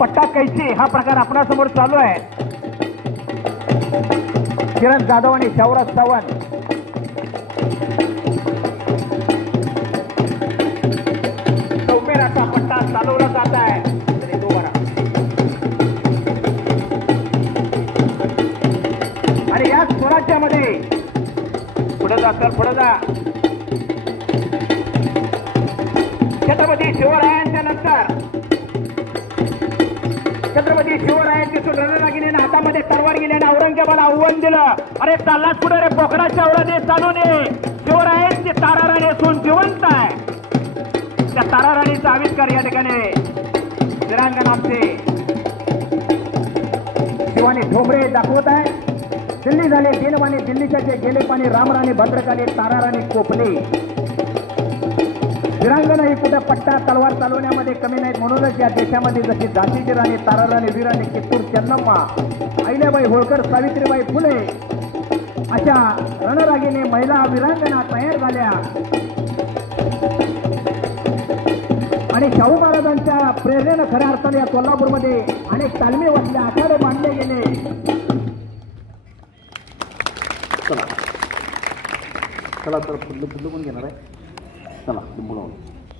पट्टा कैची हा प्रकार आपणासमोर चालू आहे। किरण जाधव आणि शावराज चव्हाण सौम्यराचा पट्टा चालवला जात आहे। आणि या स्वराज्यामध्ये पुढे जा तर पुढे जा। छत्रपती शिवरायांच्या नंतर छत्रपती शिवरायांची रणरागिणीने हातामध्ये तलवार गेल्याने औरंगजेबाला आव्हान दिलं, अरे चाललाच पुढे रे पोखराच्या औरणे चालून ये। शिवरायांची ताराराणी असून जिवंत आहे। त्या ताराराणीचा आविष्कार या ठिकाणी वीरांगण आमचे शिवानी ठोंबरे दाखवत आहे। दिल्ली झाले दिनवाणी दिल्लीच्या जे गेले पाणी रामराणी भद्रकाली ताराराणी कोपली। वीरांगण ही कुठे पट्टा तलवार चालवण्यामध्ये कमी नाहीत, म्हणूनच या देशामध्ये जशी झाशीची राणी ताराराणी वीराणी कित्तूर चन्नम्मा अहिल्याबाई होळकर सावित्रीबाई फुले अशा रणरागिणी महिला वीरांगणा तयार झाल्या आणि शाहू महाराजांच्या प्रेरणेनं खऱ्या अर्थाने या कोल्हापूरमध्ये अनेक तालमी वाचल्या, आखाडे बांधले गेले। चला चला तर पुढलं पण घेणार आहे। चला बोलावं।